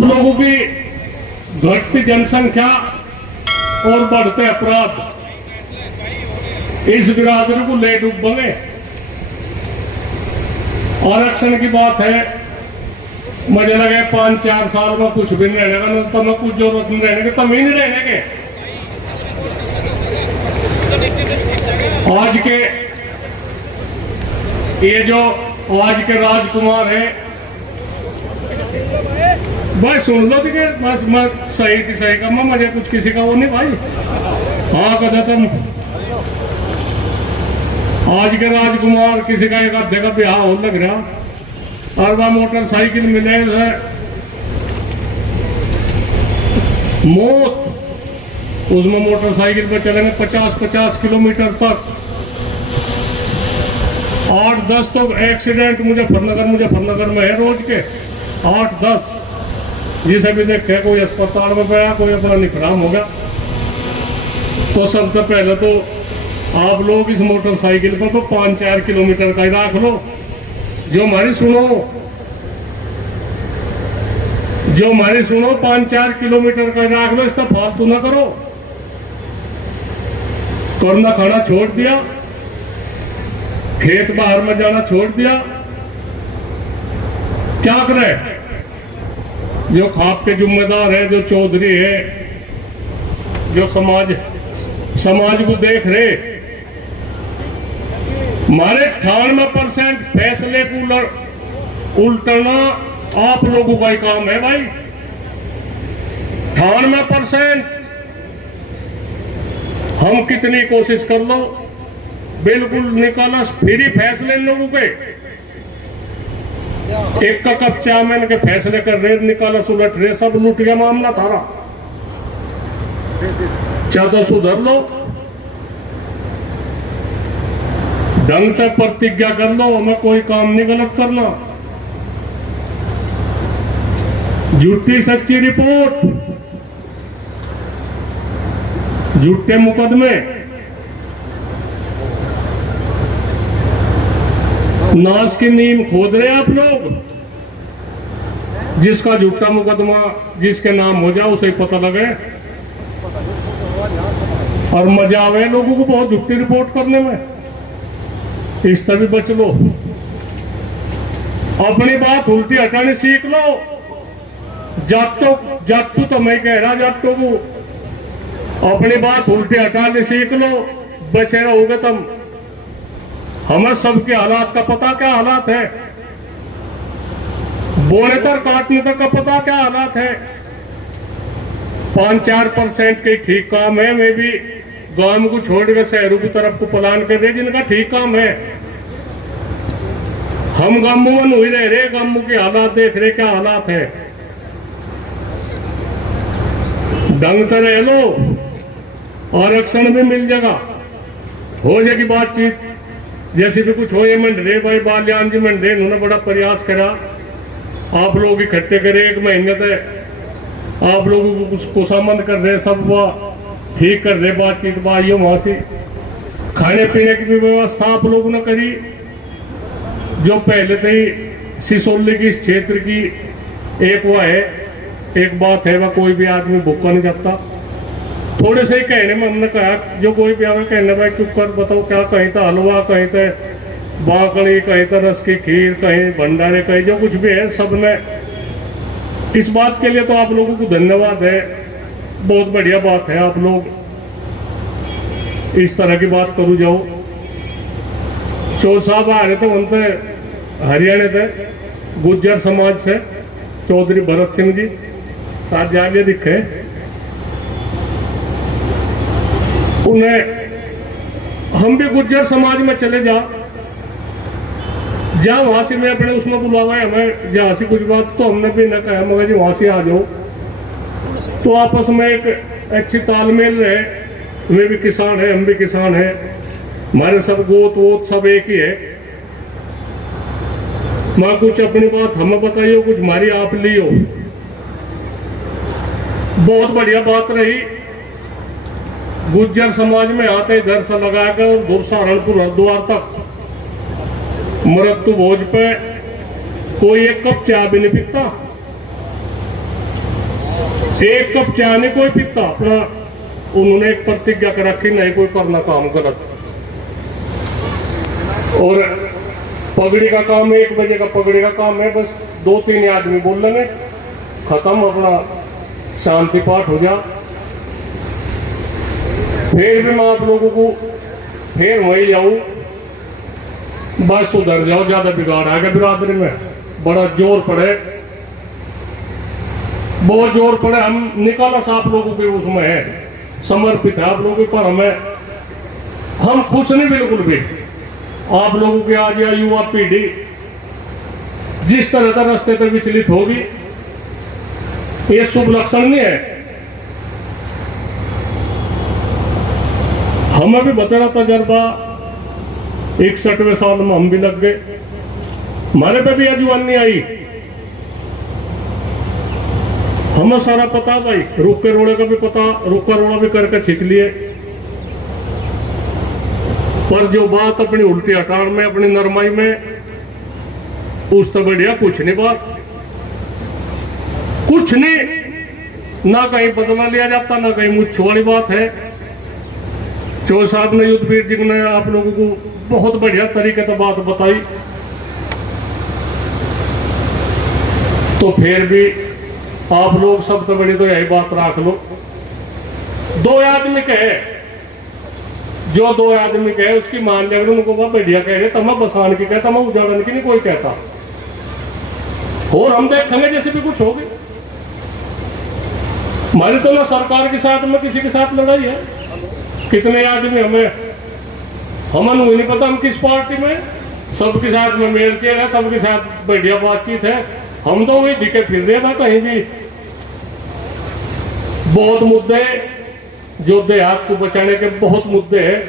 आप लोगों की घटती जनसंख्या और बढ़ते अपराध इस बिरादरी को ले डूब बने। आरक्षण की बात है, मुझे लगे 5-4 साल में कुछ भी नहीं रहने का, तो मैं कुछ जरूरत नहीं रहने के, तब ही नहीं रहने के। आज के ये जो आज के राजकुमार हैं, भाई सुन लो कि बस मैं सही की सही का, मैं मुझे कुछ किसी का वो नहीं भाई। हाँ कदा तुम आज के राजकुमार किसी का एक आधे का ब्याह हो लग रहा और वह मोटरसाइकिल मिले है मौत, उसमें मोटरसाइकिल पर चलेंगे 50-50 किलोमीटर तक। 8-10 तो एक्सीडेंट मुजफ्फरनगर में है रोज के 8-10, जिसे भी देखे कोई अस्पताल में गया, कोई अपना निखराम हो गया। तो सबसे पहले तो आप लोग इस मोटरसाइकिल पर तो 5-4 किलोमीटर का ही रख लो। जो हमारी सुनो 5-4 किलोमीटर का रख लो, इसका फालतू ना करो। करना खाना छोड़ दिया, खेत बाहर में जाना छोड़ दिया, क्या करे? जो खाप के जिम्मेदार है, जो चौधरी है, जो समाज को देख रहे, हमारे 98% फैसले को उल्टना आप लोगों का ही काम है भाई। 98% हम कितनी कोशिश कर लो, बिल्कुल निकाला फ्री फैसले लोगों के। एक का कप चावल के फैसले कर रहे, निकाला सुलट रहे, सब लूट गया मामला थारा। चाहे तो सुधर लो, ढंग से प्रतिज्ञा कर लो, हमें कोई काम नहीं गलत करना। झूठी सच्ची रिपोर्ट, झूठे मुकदमे, नाश की नींव खोद रहे आप लोग। जिसका झूठा मुकदमा जिसके नाम हो जाए उसे ही पता लगे और मजा आवे लोगों को बहुत झूठी रिपोर्ट करने में। इस तरह बच लो, अपनी बात उल्टी हटानी सीख लो। जाटू तो मैं कह रहा, जाटू को अपनी बात उल्टी हटानी सीख लो, बचे रहोगे तुम। हमें सबके हालात का पता क्या हालात है, बोने तक काटने तक का पता क्या हालात है। 5-4% के ठीक काम है, मैं भी गांव को छोड़ के शहरों की तरफ को पलान कर रहे जिनका ठीक काम है। हम गांवों में नहीं रह रहे, गांवों के हालात देख रहे क्या हालात है। ढंग से रह लो, आरक्षण भी मिल जाएगा, हो जाएगी बातचीत। जैसे भी कुछ हो, ये मंडरे भाई बाल्यान जी मंडरे, उन्होंने बड़ा प्रयास करा, आप लोग इकट्ठे करे 1 महीने तक, आप लोगों को कुछ खुशामंद कर रहे, सब वह ठीक कर रहे, बातचीत बाइयों वहां से। खाने पीने की भी व्यवस्था आप लोगों ने करी, जो पहले से ही सिसोली की इस क्षेत्र की एक वह है, एक बात है, वह कोई भी आदमी भूखा नहीं जाता। थोड़े से ही कहने में हमने कहा, जो कोई भी आगे कहने भाई चुप कर, बताओ क्या, कहीं तो हलवा, कहीं तो बाकड़ी, कहीं तो रस की खीर, कहीं भंडारे, कहीं जो कुछ भी है सब ने। इस बात के लिए तो आप लोगों को धन्यवाद है, बहुत बढ़िया बात है। आप लोग इस तरह की बात करो जाओ। चौर साहब आ रहे थे, उनसे हरियाणा थे, गुज्जर समाज से चौधरी भरत सिंह जी साथ जाके दिखे। उन्हें हम भी गुज्जर समाज में चले जा वहां से, मैं अपने उसमें बुलावा है हमें जहां से कुछ बात, तो हमने भी न कहा मगर जी वहां से आ जाओ, तो आपस में एक अच्छी तालमेल रहे। वे भी किसान है, हम भी किसान है, हमारे सब गोत वोत सब एक ही है। माँ कुछ अपनी बात हमें बताइयो, कुछ हमारी आप लियो। बहुत बढ़िया बात रही। गुज्जर समाज में आते इधर से लगा कर और सहारनपुर हरिद्वार तक मृत्यु भोज पे कोई एक कप चाय भी नहीं पीता। एक कप चाय नहीं कोई पीता अपना। उन्होंने एक प्रतिज्ञा कर रखी, नहीं कोई करना काम गलत। और पगड़ी का काम है, 1 बजे का पगड़ी का काम है, बस 2-3 आदमी बोल लेंगे, खत्म, अपना शांति पाठ हो जा। फिर भी मैं आप लोगों को फिर वही जाऊं, बस उधर जाओ, ज्यादा बिगाड़ आ गया बिरादरी में, बड़ा जोर पड़े, बहुत जोर पड़े। हम निकालस आप लोगों के उसमें है, समर्पित है आप लोगों पर, हम खुश नहीं बिल्कुल भी। आप लोगों के आज या युवा पीढ़ी जिस तरह का रास्ते पर विचलित होगी, ये शुभ लक्षण नहीं है। हमें भी बतेरा तजर्बा, 61वें साल में हम भी लग गए, हमारे पे भी अजवानी आई, हमें सारा पता भाई, रुके रोड़े का भी पता, रुका रोड़ा भी करके सीख लिए। पर जो बात अपनी उल्टी हटार में, अपनी नरमाई में, उस तो बढ़िया कुछ नहीं बात, कुछ नहीं, ना कहीं बदला लिया जाता, ना कहीं मुझ वाली बात है। चौधरी साहब ने, युद्धवीर जी ने आप लोगों को बहुत बढ़िया तरीके से बात बताई, तो फिर भी आप लोग सबसे बड़ी तो यही बात रख लो, 2 आदमी कहे, जो 2 आदमी कहे उसकी मान लिया करो, उनको बहुत बढ़िया कह रहे, तमा बसान की कहता, मैं उजाड़न की नहीं कोई कहता। और हम देखेंगे जैसे भी कुछ होगी, हमारी तो ना सरकार के साथ में किसी के साथ लड़ाई है, कितने आदमी हमें नहीं पता हम किस पार्टी में, सबके साथ में मेल चेल है, सबके साथ बढ़िया बातचीत है, हम तो वही दिखे फिर रहे ना कहीं भी। बहुत मुद्दे जो देहात को बचाने के बहुत मुद्दे हैं,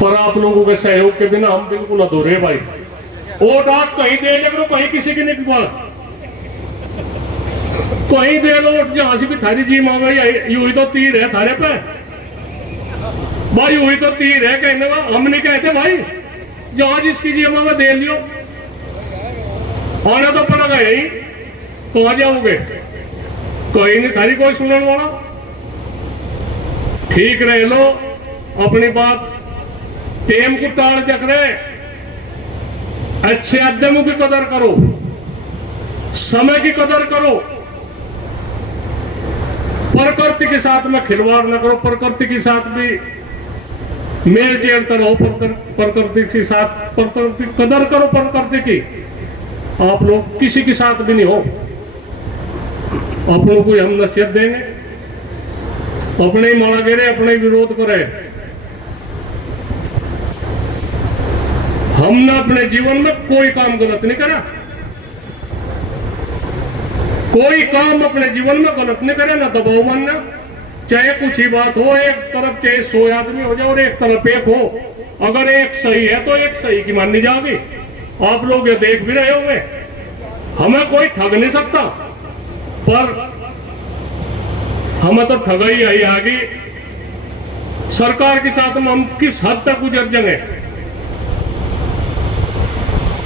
पर आप लोगों के सहयोग के बिना हम बिल्कुल अधूरे भाई। वोट आप कहीं दे लो, कहीं किसी की नहीं बात, कहीं दे लो वोट, जहां से भी थारी जी मांगा, यू ही तो तीर है थारे पे भाई, यू ही तो तीर है कहने का। हम नहीं कहते भाई, जहां जिसकी जी मांगा दे लियो, आना तो पड़ेगा यही, कहा जाओगे, कहीं नहीं थारी कोई सुनने वाला। ठीक रह लो, अपनी बात टेम को टाल जक रहे, अच्छे उद्यमों की कदर करो, समय की कदर करो, प्रकृति के साथ में खिलवाड़ न करो, प्रकृति के साथ भी मेल जेलते रहो, प्रकृति के साथ प्रकृति कदर करो, प्रकृति की। आप लोग किसी के साथ भी नहीं हो, अपनों को हम नसीहत देंगे, अपने ही मारा गिरे, अपने ही विरोध करे। हमने अपने जीवन में कोई काम गलत नहीं करा, कोई काम अपने जीवन में गलत नहीं करे, ना दबाव मानना, चाहे कुछ ही बात हो, एक तरफ चाहे 100 आदमी हो जाए और एक तरफ एक हो, अगर एक सही है तो एक सही की माननी जाएगी। आप लोग ये देख भी रहे होंगे, हमें कोई ठग नहीं सकता, पर हमें तो ठगाई आई आगे। सरकार के साथ में हम किस हद तक गुजर जाएंगे,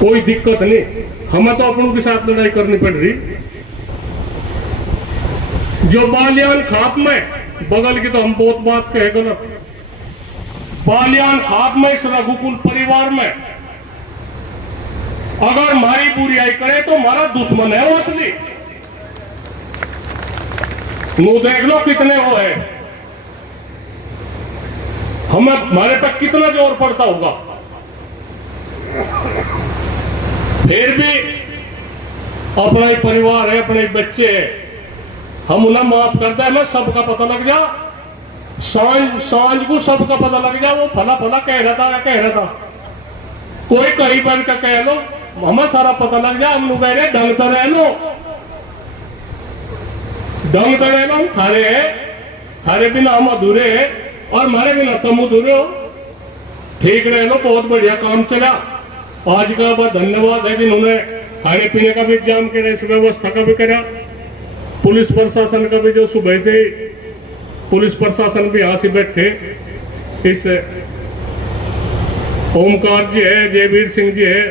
कोई दिक्कत नहीं, हमें तो अपनों के साथ लड़ाई करनी पड़ रही। जो बालियान खाप में, बगल की तो हम बहुत बात कहे गलत, बालियान खाप में इस रघुकुल परिवार में अगर हमारी बुराई करे तो हमारा दुश्मन है वो असली। नो देख लो कितने वो है, हमारे पे कितना जोर पड़ता होगा, फिर भी अपना ही परिवार है, अपने बच्चे हैं, हम उन्हें माफ करते हैं। सबका पता लग जा, सांझ को सबका पता लग जा, वो फला फला कह रहा था, कोई कहीं बन कर कह लो, हमें सारा पता लग जा। हम लोग कह रहे ढंग तो रह लो, ढंग तो रह लो, थारे बिना हम अधूरे हैं और हमारे बिना तुम अधूरे हो। ठीक रह लो, बहुत बढ़िया काम चला। आज का बहुत धन्यवाद है जिन्होंने खाने पीने का भी इंतजाम किया, इस व्यवस्था का भी करा, पुलिस प्रशासन का भी, जो सुबह थे पुलिस प्रशासन भी यहाँ से बैठे, इस ओमकार जी है, जयवीर सिंह जी है,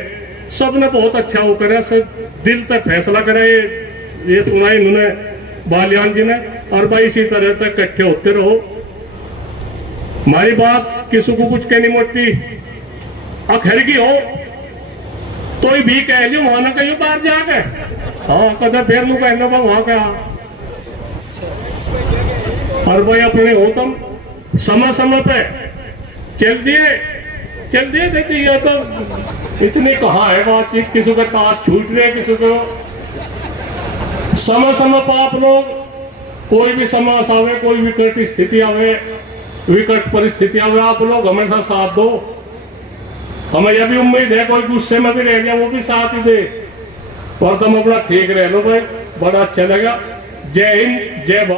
सब ने बहुत अच्छा वो करा, सब दिल तक फैसला करा। ये ये सुना इन्होंने बालियान जी ने। और भाई इसी तरह तक इकट्ठे होते रहो। हमारी बात किसी को कुछ कहनी मोटी अखर की हो तो भी कह लियो वहां ना कहियो बाहर जाके। हाँ कदा फिर लू कहना वहां का। और भाई अपने हो तुम समय समय पे चल दिए देखिए। ये तो इतनी कहा है बातचीत, किसी का ताश छूट रहे, किसी को समय समय पर आप लोग कोई भी समस्या आवे, कोई विकट स्थिति आवे, विकट परिस्थिति आवे, आप लोग हमेशा साथ दो। हमें यह भी उम्मीद है कोई गुस्से में भी रह गया वो भी साथ ही दे। और तुम अपना ठीक रह लो भाई, बड़ा अच्छा लगा। जय हिंद जय भारत।